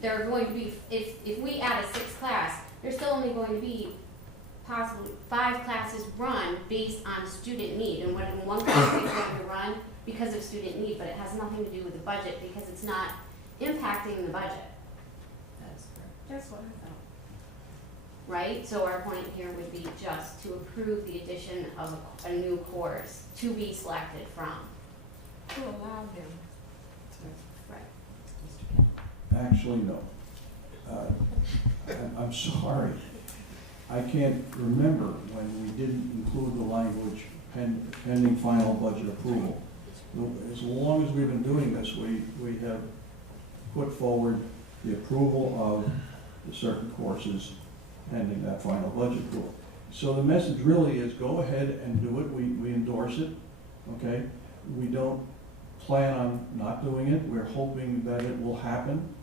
there are going to be, if we add a 6th class, there's still only going to be possibly 5 classes run based on student need, and when one class is going to run because of student need, but it has nothing to do with the budget because it's not impacting the budget. That's correct. That's what I thought. Right? So our point here would be just to approve the addition of a new course to be selected from. To allow them. Right. Mr. Kemp? Actually, no. I'm sorry. I can't remember when we didn't include the language pending final budget approval. As long as we've been doing this, we have put forward the approval of the certain courses pending that final budget approval. So the message really is go ahead and do it. We endorse it, okay? We don't plan on not doing it. We're hoping that it will happen.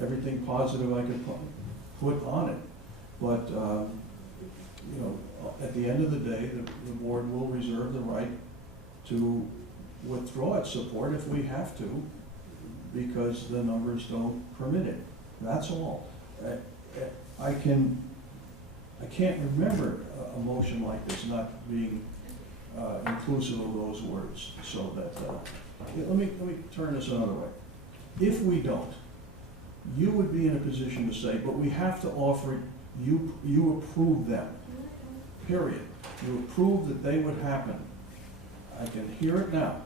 Everything positive I could put on it. But, you know, at the end of the day, the board will reserve the right to withdraw its support if we have to, because the numbers don't permit it. That's all. I can't remember a motion like this not being inclusive of those words. So that let me turn this another way. If we don't, you would be in a position to say, but we have to offer it. You approve them. Period. You approve that they would happen. I can hear it now.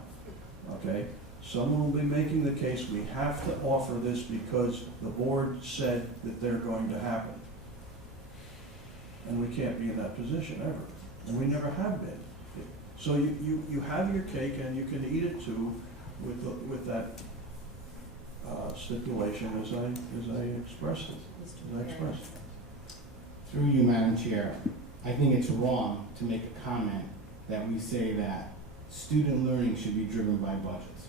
Okay. Someone will be making the case we have to offer this because the board said that they're going to happen. And we can't be in that position ever. And we never have been. So you have your cake and you can eat it too with that stipulation as I expressed it. Through you, Madam Chair, I think it's wrong to make a comment that we say that student learning should be driven by budgets.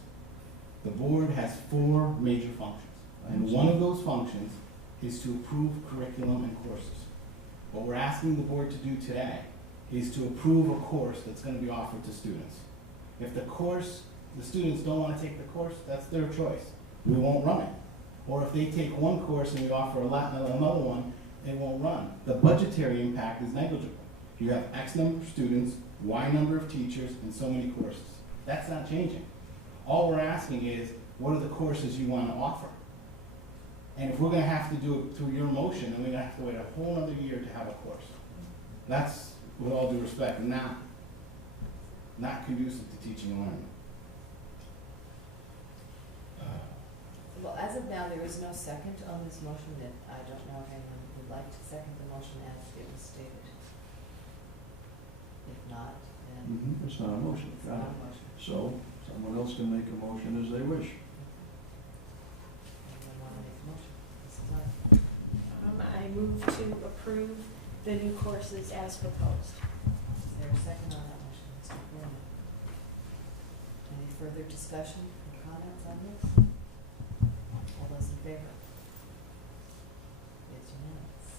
The board has 4 major functions, and one of those functions is to approve curriculum and courses. What we're asking the board to do today is to approve a course that's going to be offered to students. If the students don't want to take the course, that's their choice. We won't run it. Or if they take one course and we offer another one, they won't run. The budgetary impact is negligible. You have X number of students, Y number of teachers, and so many courses. That's not changing. All we're asking is, what are the courses you want to offer? And if we're going to have to do it through your motion, then we're going to have to wait a whole other year to have a course. That's, with all due respect, not conducive to teaching and learning. Well, as of now, there is no second on this motion. That I don't know if anyone would like to second the motion as it was stated. If not, then It's not a motion. it's not a motion. So someone else can make a motion as they wish. Anyone want to make a motion? This is not. I move to approve the new courses as proposed. Is there a second on that motion, Mr. Vernon? Any further discussion or comments on this? All those in favor? It's unanimous.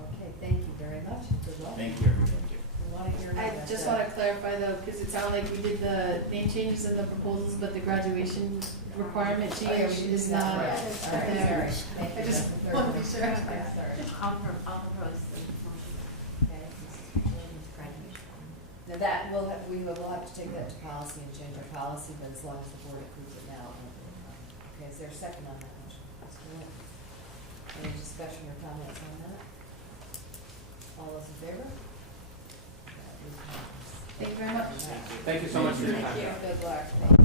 Okay, thank you very much and good luck. Thank you, everybody. We want to hear I about just that. want to clarify though, because it sounded like we did the name changes in the proposals, but the graduation requirement Oh, yeah, change we did is that, not right. there. Sorry. I just That's the third want to one. be sure. I'll propose the motion. Okay, Mrs. Jordan's graduation. Now that, we will have to take that to policy and change our policy, but as long as the board approves it now. Okay, is there a second on that motion? Mr. Wynn? Any discussion or comments on that? All those in favor? That is unanimous. Thank you very much. Thank you so much for your time. Thank you. Good luck. Thank you.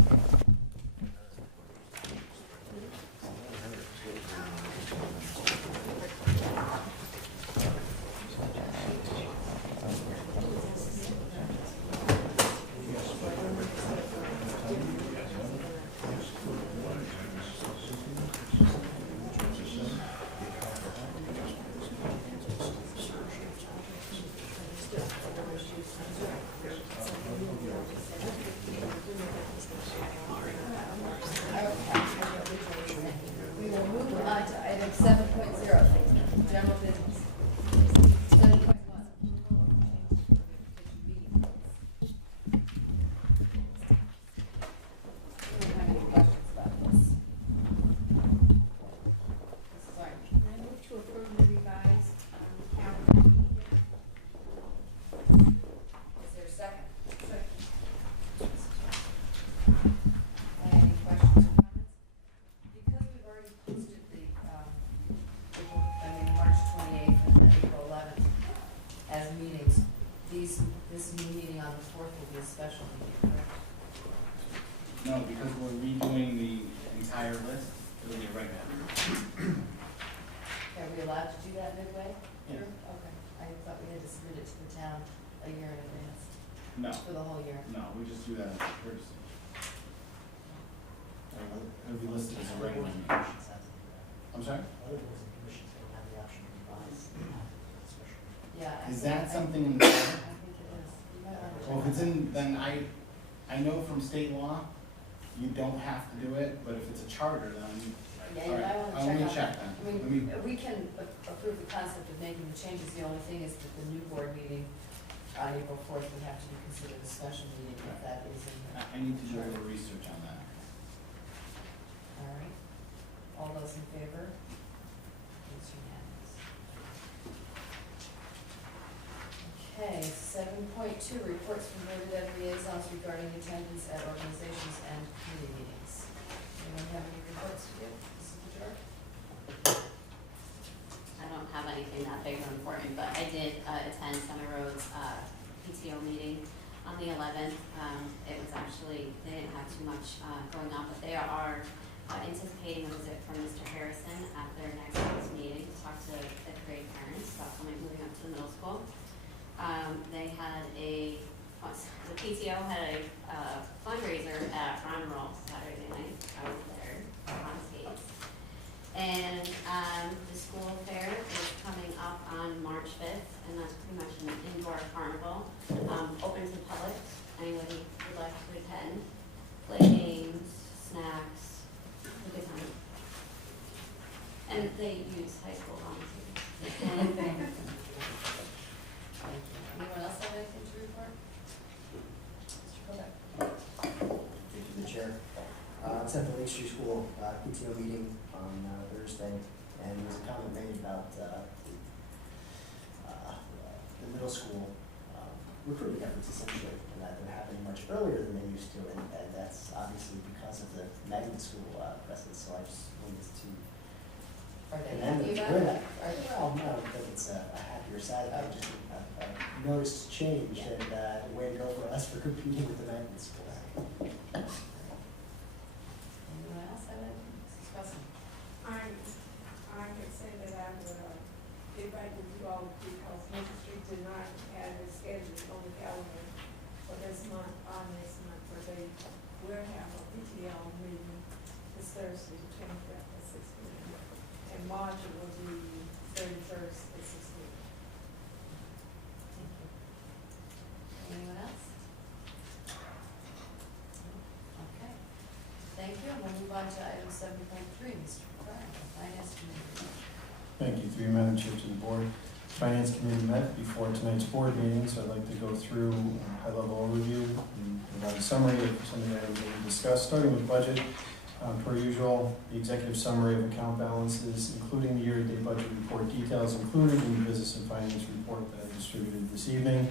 No, because we're redoing the entire list, it'll be right now. Are we allowed to do that midway? Yeah. Okay, I thought we had to submit it to the town a year in advance, No, for the whole year. no, we just do that as a courtesy. It'll be listed as a regular meeting. I'm sorry? Other boards and commissions don't have the option to revise special. Yeah. I Is think- that something in I the, think it is. You might want to well, if check it's on in, then I know from state law, you don't have to do it, but if it's a charter, then, that. Yeah, you alright, might I'm want to gonna check check on then. that. I Let me, mean, we can approve the concept of making the changes, the only thing is that the new board meeting on April 4th would have to be considered a special meeting if that is in the. I need to do a little research on that. All right, all those in favor? It's unanimous. Okay, 7.2, reports from voted liaisons regarding attendance at organizations and committee meetings. Anyone have any reports to give? Mrs. Bajor? I don't have anything that big or important, but I did attend Center Road's PTO meeting on the 11th. It was actually, they didn't have too much going on, but they are anticipating a visit from Mr. Harrison at their next week's meeting to talk to fifth grade parents about moving up to the middle school. They had the PTO had a fundraiser at Ron Roll Saturday night. I was there on skates. And the school fair is coming up on March 5th, and that's pretty much an indoor carnival. Open to the public, anybody would like to attend. Play games, snacks, a good time. And they use high school volunteers. Thank you. Anyone else have anything to report? Mr. Kodak? Thank you, the chair. Central Lake Street School PTO meeting on Thursday, and there was a comment made about the middle school recruitment efforts essentially, and that they're happening much earlier than they used to, and that's obviously because of the magnet school presence. So I just wanted to Are they commend happy them about for it? that. Well, no, because it's a happier side. I just noticed change, and way to go for us for competing with the magnet school. Anyone else have anything? Mrs. Wesson? I can say that I would invite you all because Main Street did not have it scheduled on the calendar for this month, next month, but they will have a PTO meeting this Thursday, the 25th at 6 p.m. And March will be 31st at 6 p.m. Thank you. Anyone else? Okay. Thank you. We'll move on to item 7.3, Mr. Crane, Finance Committee. Thank you. Through you, Madam Chair, to the Board. Finance Committee met before tonight's board meeting, so I'd like to go through a high-level overview and provide a summary of some of the items that we discussed, starting with budget. Per usual, the executive summary of account balances, including the year-to-date budget report details included in the business and finance report that I distributed this evening.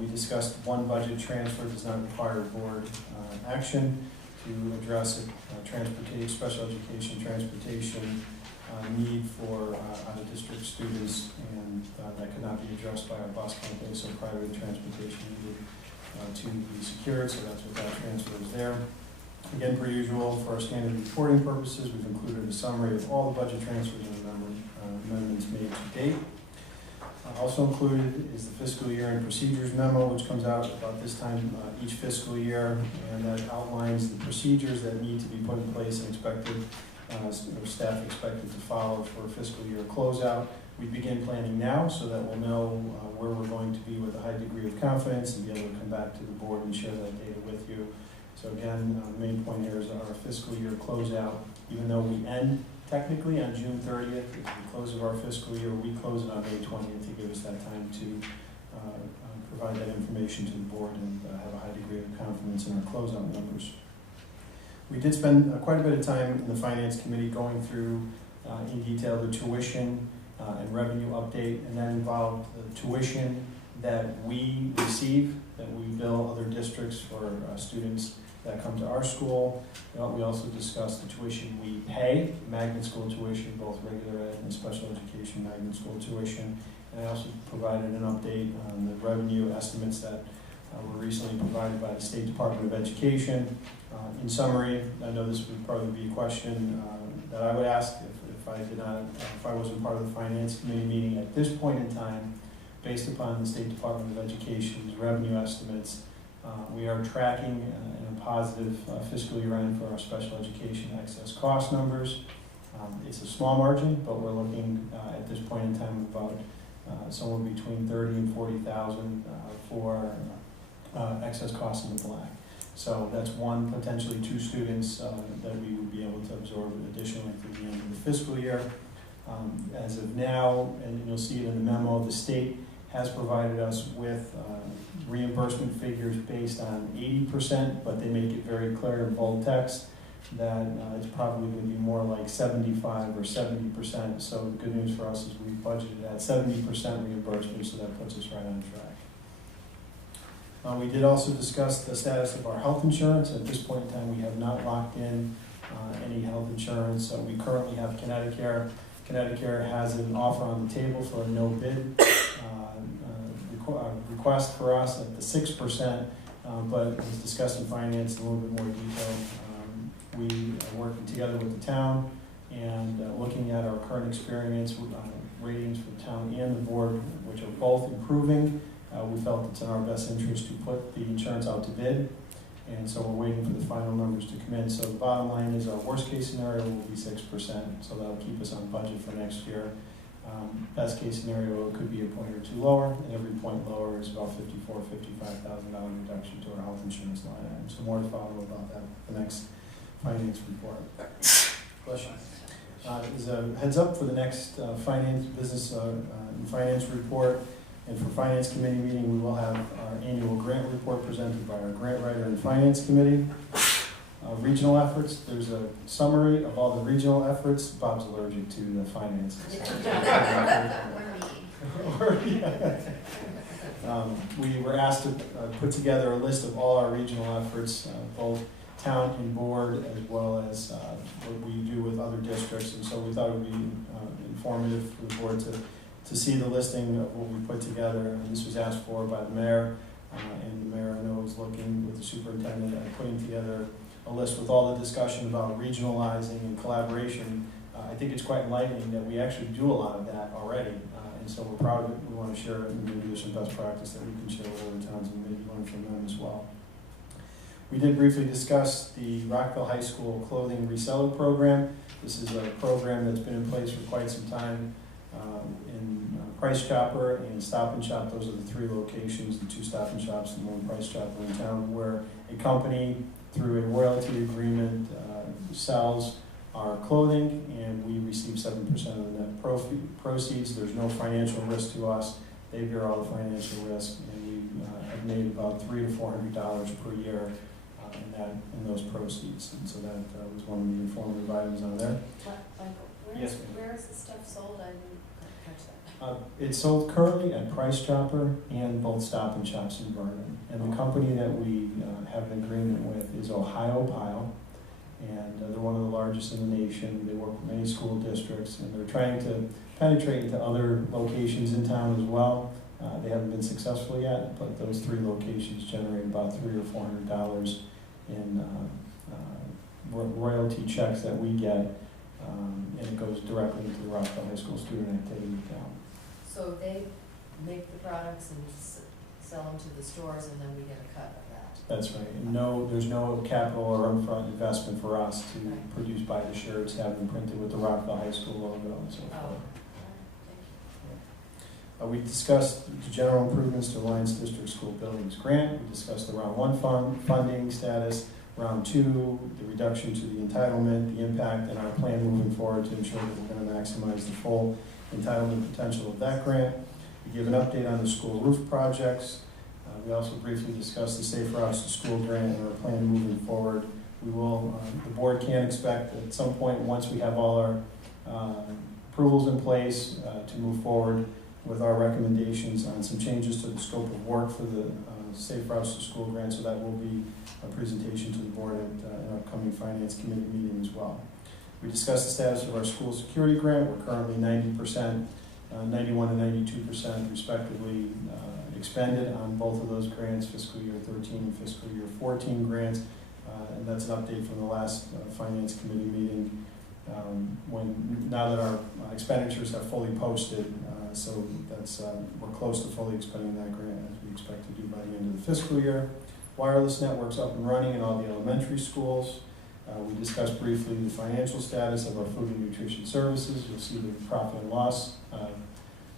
We discussed one budget transfer does not require board action to address transportation, special education transportation need for out-of-district students, and that could not be addressed by our bus company, so private transportation needed to be secured, so that's what that transfer is there. Again, per usual, for our standard reporting purposes, we've included a summary of all the budget transfers and amendments made to date. Also included is the fiscal year and procedures memo, which comes out about this time each fiscal year, and that outlines the procedures that need to be put in place and expected, or staff expected to follow for a fiscal year closeout. We begin planning now so that we'll know where we're going to be with a high degree of confidence and be able to come back to the board and share that data with you. So again, the main point here is our fiscal year closeout. Even though we end technically on June 30th, at the close of our fiscal year, we close it on May 20th to give us that time to provide that information to the board and have a high degree of confidence in our closeout numbers. We did spend quite a bit of time in the Finance Committee going through in detail the tuition and revenue update, and that involved the tuition that we receive, that we bill other districts for students that come to our school. We also discussed the tuition we pay, magnet school tuition, both regular ed and special education magnet school tuition. And I also provided an update on the revenue estimates that were recently provided by the State Department of Education. In summary, I know this would probably be a question that I would ask if I wasn't part of the Finance Committee meeting at this point in time. Based upon the State Department of Education's revenue estimates, we are tracking in a positive fiscal year end for our special education excess cost numbers. It's a small margin, but we're looking at this point in time about somewhere between 30 and 40,000 for excess costs in the black. So that's one, potentially two students that we would be able to absorb additionally through the end of the fiscal year. As of now, and you'll see it in the memo, the state has provided us with reimbursement figures based on 80%, but they make it very clear in bold text that it's probably going to be more like 75 or 70%. So the good news for us is we've budgeted at 70% reimbursement, so that puts us right on track. We did also discuss the status of our health insurance. At this point in time, we have not locked in any health insurance. We currently have Connecticut. Connecticut has an offer on the table for a no bid request for us at the 6%, but as discussed in finance in a little bit more detail, we are working together with the town and looking at our current experience ratings for the town and the board, which are both improving. We felt it's in our best interest to put the insurance out to bid, and so we're waiting for the final numbers to come in. So the bottom line is our worst case scenario will be 6%, so that'll keep us on budget for next year. Best case scenario, it could be a point or two lower, and every point lower is about $54,000, $55,000 reduction to our health insurance line item. So more to follow about that the next finance report. Question? As a heads up for the next business and finance report, and for Finance Committee meeting, we will have our annual grant report presented by our grant writer and Finance Committee. Regional efforts, there's a summary of all the regional efforts. Bob's allergic to the finances. We were asked to put together a list of all our regional efforts, both town and board, as well as what we do with other districts. And so we thought it would be informative for the board to see the listing of what we put together. And this was asked for by the mayor, and the mayor, I know, is looking with the superintendent at putting together a list with all the discussion about regionalizing and collaboration. I think it's quite enlightening that we actually do a lot of that already, and so we're proud of it. We want to share it, and maybe there's some best practice that we can share with other towns and maybe learn from them as well. We did briefly discuss the Rockville High School clothing reseller program. This is a program that's been in place for quite some time in Price Chopper and Stop and Shop. Those are the three locations, the two Stop and Shops and one Price Chopper in town, where a company through a royalty agreement sells our clothing, and we receive 7% of the net proceeds. There's no financial risk to us. They bear all the financial risk, and we have made about $300 to $400 per year in those proceeds. And so that was one of the informative items on there. Yes, where is the stuff sold? I didn't catch that. It's sold currently at Price Chopper and both Stop and Shops in Vernon. And the company that we have an agreement with is Ohio Pile, and they're one of the largest in the nation. They work with many school districts, and they're trying to penetrate into other locations in town as well. They haven't been successful yet, but those three locations generate about $300 or $400 in royalty checks that we get, and it goes directly into the Rockville High School student activity account. So they make the products and sell them to the stores, and then we get a cut of that? That's right. And there's no capital or upfront investment for us to produce by the shirts, have them printed with the Rockville High School logo and so forth. We discussed the general improvements to Alliance District School Buildings grant. We discussed the round one funding status, round two, the reduction to the entitlement, the impact, and our plan moving forward to ensure that we're going to maximize the full entitlement potential of that grant. We give an update on the school roof projects. We also briefly discussed the Safe Routes to School grant and our plan moving forward. We will, the board can expect at some point, once we have all our approvals in place, to move forward with our recommendations on some changes to the scope of work for the Safe Routes to School grant. So that will be a presentation to the board at an upcoming Finance Committee meeting as well. We discussed the status of our school security grant. We're currently 90%, 91 and 92% respectively expended on both of those grants, fiscal year 13 and fiscal year 14 grants. And that's an update from the last Finance Committee meeting, now that our expenditures have fully posted. So that's, we're close to fully expending that grant, as we expect to do by the end of the fiscal year. Wireless networks up and running in all the elementary schools. We discussed briefly the financial status of our food and nutrition services. You'll see the profit and loss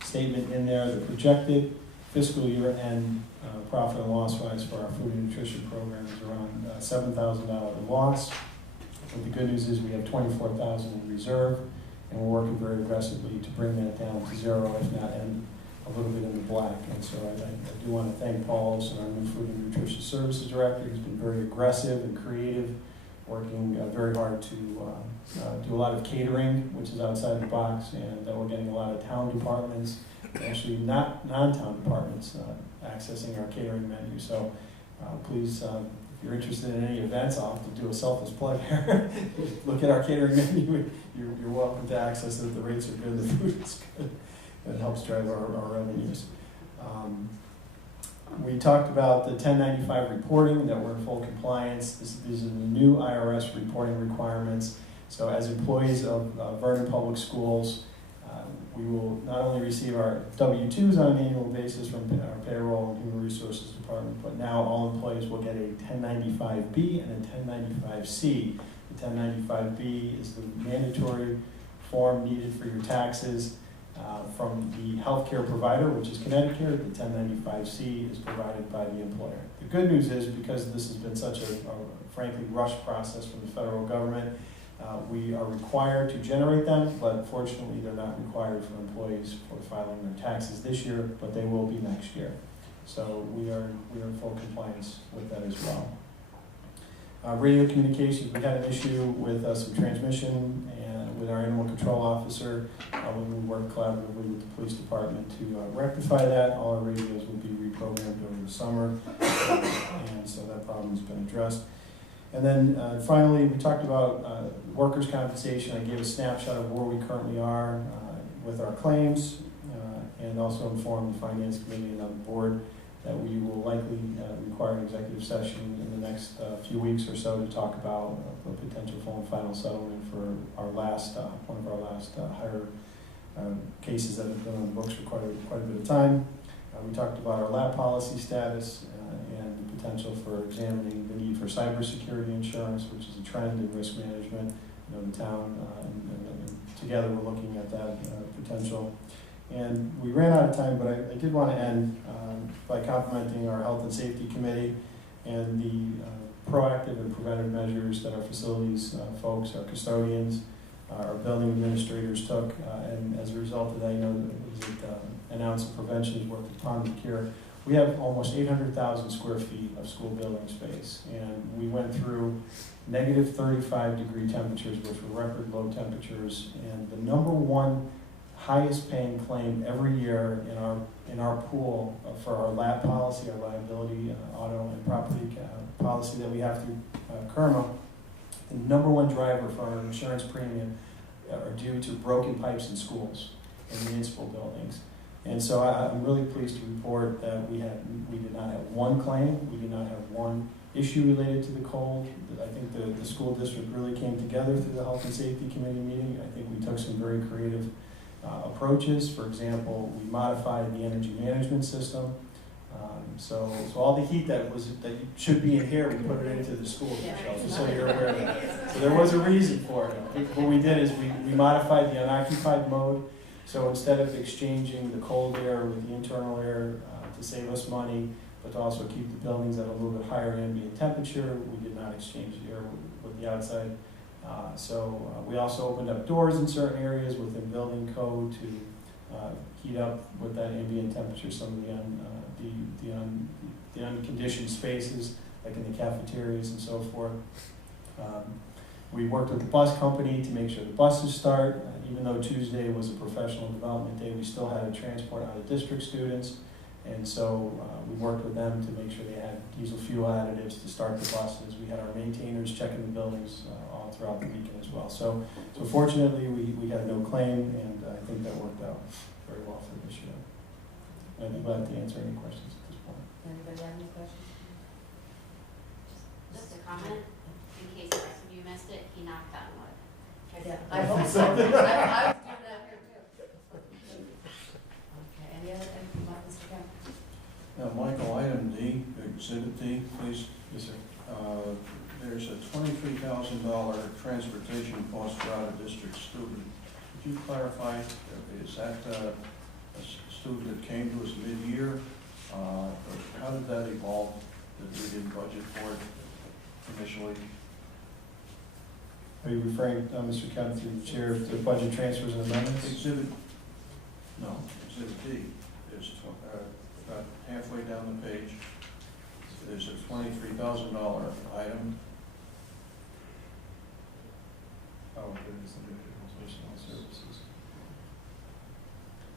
statement in there. The projected fiscal year end profit and loss wise for our food and nutrition program is around $7,000 loss. But the good news is we have $24,000 in reserve, and we're working very aggressively to bring that down to zero, if not end a little bit in the black. And so I do want to thank Paul Olson, our new food and nutrition services director. He's been very aggressive and creative, working very hard to do a lot of catering, which is outside the box, and we're getting a lot of town departments, actually not non-town departments, accessing our catering menu. So please, if you're interested in any events, I'll have to do a selfless plug here. Look at our catering menu. You're welcome to access it. The rates are good, the food is good. It helps drive our revenues. We talked about the 1095 reporting, that we're in full compliance. These are the new IRS reporting requirements. So as employees of Vernon Public Schools, we will not only receive our W-2s on an annual basis from our payroll and human resources department, but now all employees will get a 1095B and a 1095C. The 1095B is the mandatory form needed for your taxes from the healthcare provider, which is Connecticut. The 1095C is provided by the employer. The good news is, because this has been such a frankly rushed process from the federal government, we are required to generate them, but fortunately they're not required for employees for filing their taxes this year, but they will be next year. So we are in full compliance with that as well. Radio communications, we had an issue with some transmission and with our animal control officer. We worked collaboratively with the police department to rectify that. All our radios will be reprogrammed over the summer, and so that problem has been addressed. And then finally, we talked about workers' compensation. I gave a snapshot of where we currently are with our claims, and also informed the Finance Committee and the board that we will likely require an executive session in the next few weeks or so to talk about a potential full and final settlement for our last, one of our last higher cases that have been on the books for quite a bit of time. We talked about our lab policy status and the potential for examining the need for cybersecurity insurance, which is a trend in risk management. You know, the town and together we're looking at that potential. And we ran out of time, but I did want to end by complimenting our Health and Safety Committee and the proactive and preventive measures that our facilities folks, our custodians, our building administrators took. And as a result of that, you know, an ounce of prevention is worth a pound of cure. We have almost 800,000 square feet of school building space, and we went through negative 35-degree temperatures, which were record low temperatures, and the number one highest paying claim every year in our pool for our lab policy, our liability, auto and property policy that we have through KERMA, the number one driver for our insurance premium are due to broken pipes in schools and municipal buildings. And so I'm really pleased to report that we did not have one claim, we did not have one issue related to the cold. I think the school district really came together through the Health and Safety Committee meeting. I think we took some very creative approaches. For example, we modified the energy management system. So all the heat that should be in here, we put it into the school, just so you're aware of that. So there was a reason for it. What we did is we modified the unoccupied mode. So instead of exchanging the cold air with the internal air to save us money, but to also keep the buildings at a little bit higher ambient temperature, we did not exchange the air with the outside. We also opened up doors in certain areas within building code to heat up with that ambient temperature some of the unconditioned spaces, like in the cafeterias and so forth. We worked with the bus company to make sure the buses start. Even though Tuesday was a professional development day, we still had to transport out-of-district students. And so we worked with them to make sure they had diesel fuel additives to start the buses. We had our maintainers checking the buildings all throughout the weekend as well. So fortunately, we had no claim, and I think that worked out very well for this year. I'd be glad to answer any questions at this point. Anybody have any questions? Just a comment, in case the rest of you missed it, he knocked on wood. Yeah, I hope so. I was doing that here too. Okay, anything about Mr. Kemp? Now, Michael, item D, exhibit D, please. Yes, sir. There's a $23,000 transportation cost for out-of-district student. Could you clarify, is that a student that came to us mid-year? How did that evolve, that we didn't budget for it initially? Are you referring, Mr. Kemp, to the chair, to budget transfers and amendments? Exhibit D is about halfway down the page. There's a $23,000 item. Oh, goodness, educational services.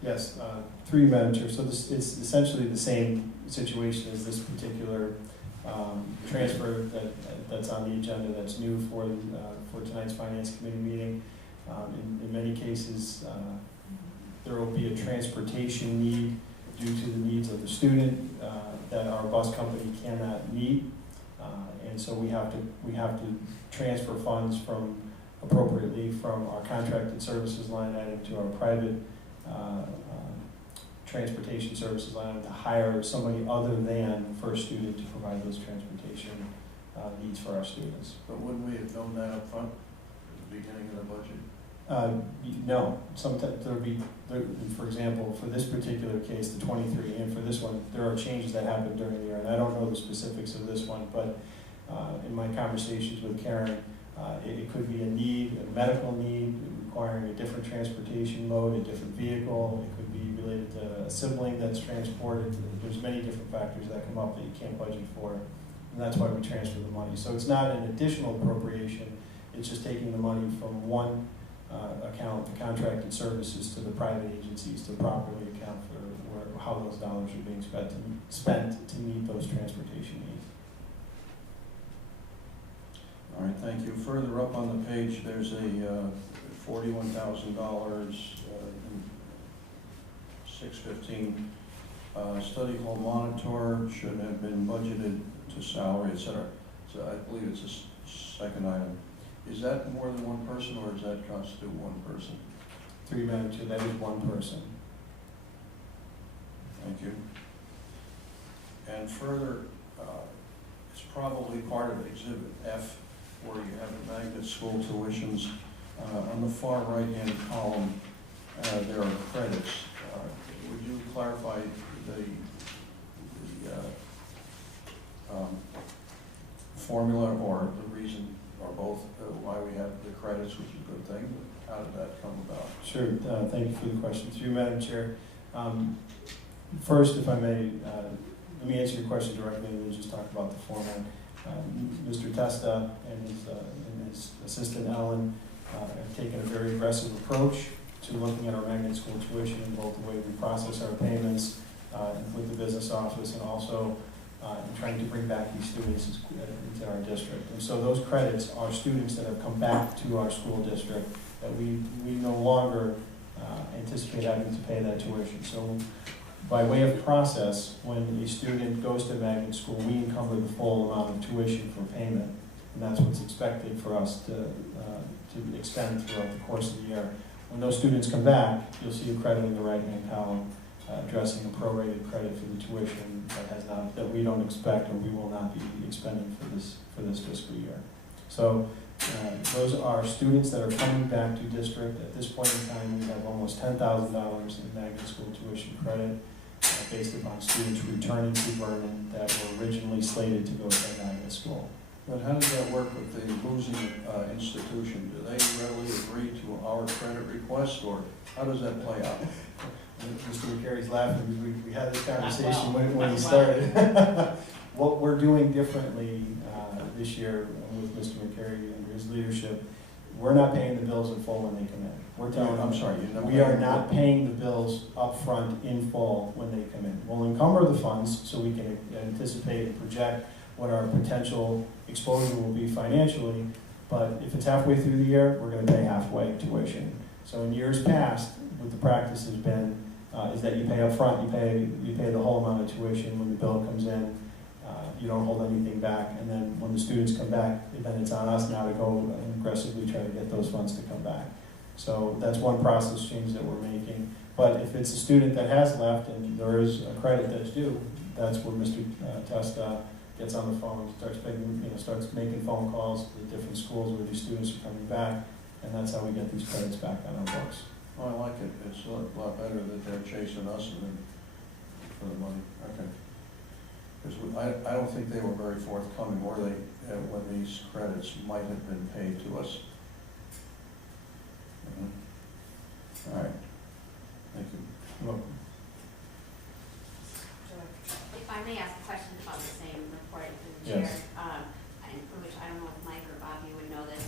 Yes, through you, Madam Chair. So this, it's essentially the same situation as this particular transfer that's on the agenda that's new for tonight's Finance Committee meeting. In many cases, there will be a transportation need due to the needs of the student that our bus company cannot meet, and so we have to transfer funds appropriately from our contracted services line item to our private transportation services line item to hire somebody other than First Student to provide those transportation needs for our students. But wouldn't we have known that up front at the beginning of the budget? No, sometimes for example, for this particular case, the 23, and for this one, there are changes that happen during the year, and I don't know the specifics of this one, but in my conversations with Karen, it could be a need, a medical need, requiring a different transportation mode, a different vehicle. It could be related to a sibling that's transported. There's many different factors that come up that you can't budget for, and that's why we transfer the money. So it's not an additional appropriation, it's just taking the money from one account, the contracted services, to the private agencies to properly account for how those dollars are being spent to meet those transportation needs. All right, thank you. Further up on the page, there's a $41,000, 615 study hall monitor should have been budgeted to salary, etc. So I believe it's a second item. Is that more than one person, or does that constitute one person? Through Madam Chair, that is one person. Thank you. And further, it's probably part of Exhibit F, where you have the magnet school tuitions. On the far right-hand column, there are credits. Would you clarify the formula or the reason, or both, why we have the credits, which is a good thing, but how did that come about? Sure, thank you for the question. Through you, Madam Chair. First, if I may, let me answer your question directly and then just talk about the format. Mr. Testa and his assistant Ellen have taken a very aggressive approach to looking at our magnet school tuition in both the way we process our payments with the business office, and also in trying to bring back these students into our district. And so those credits are students that have come back to our school district that we no longer anticipate having to pay that tuition. So by way of process, when a student goes to magnet school, we encumber the full amount of tuition for payment, and that's what's expected for us to expend throughout the course of the year. When those students come back, you'll see a credit in the right-hand column addressing a prorated credit for the tuition that we don't expect, or we will not be expending for this fiscal year. So those are students that are coming back to district. At this point in time, we have almost $10,000 in magnet school tuition credit based upon students returning to Vernon that were originally slated to go to magnet school. But how does that work with the losing institution? Do they readily agree to our credit request, or how does that play out? Mr. McCary's laughing because we had this conversation when he started. What we're doing differently this year with Mr. McCary and his leadership, we're not paying the bills in full when they come in. We're telling them, I'm sorry, we are not paying the bills up front in full when they come in. We'll encumber the funds so we can anticipate and project what our potential exposure will be financially, but if it's halfway through the year, we're going to pay halfway tuition. So in years past, what the practice has been is that you pay up front. You pay the whole amount of tuition when the bill comes in. You don't hold anything back, and then when the students come back, then it's on us now to go and aggressively try to get those funds to come back. So that's one process change that we're making. But if it's a student that has left and there is a credit that's due, that's where Mr. Testa gets on the phone, starts making phone calls to the different schools where these students are coming back, and that's how we get these credits back on our books. Oh, I like it. It's a lot better that they're chasing us and then for the money. Okay. Because I don't think they were very forthcoming, were they, when these credits might have been paid to us. All right. Thank you. Look. If I may ask a question about the same report to the chair, Yes. which I don't know if Mike or Bob, you would know this.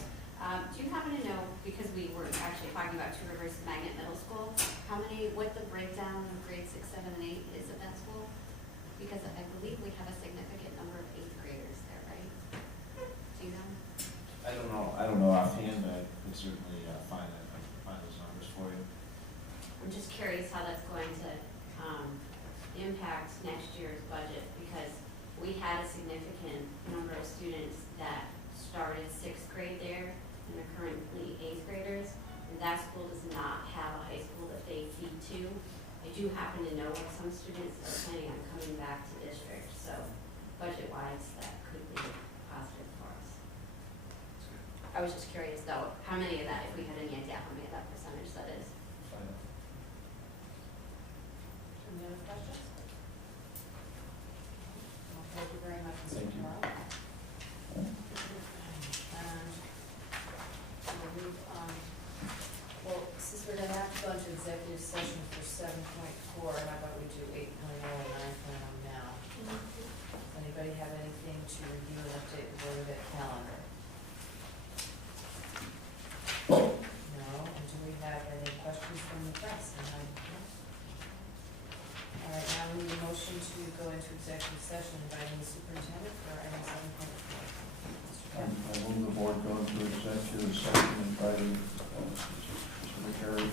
Do you happen to know, because we were actually talking about Two Rivers Magnet Middle School, what the breakdown of grades 6, 7, and 8 is at that school? Because I believe we have a significant number of 8th graders there, right? Do you know? I don't know offhand, but I could certainly find those numbers for you. I'm just curious how that's going to impact next year's budget, because we had a significant number of students that started 6th grade there and are currently 8th graders. And that school does not have a high school that they feed to. I do happen to know of some students that are planning on coming back to district, so budget-wise, that could be positive for us. I was just curious though, how many of that, if we had any idea how many of that percentage that is? Any other questions? Well, thank you very much, Mr. Thank you. Morrow. And we'll move on. Well, since we're gonna have to go into executive session for 7.4, how about we do 8.0 and 9.0 now? Does anybody have anything to review and update the Board of Ed calendar? No, and do we have any questions from the press? All right, now we need a motion to go into executive session, inviting the superintendent for item 7.4. Mr. Kemp? I move the board go into executive session, inviting Secretary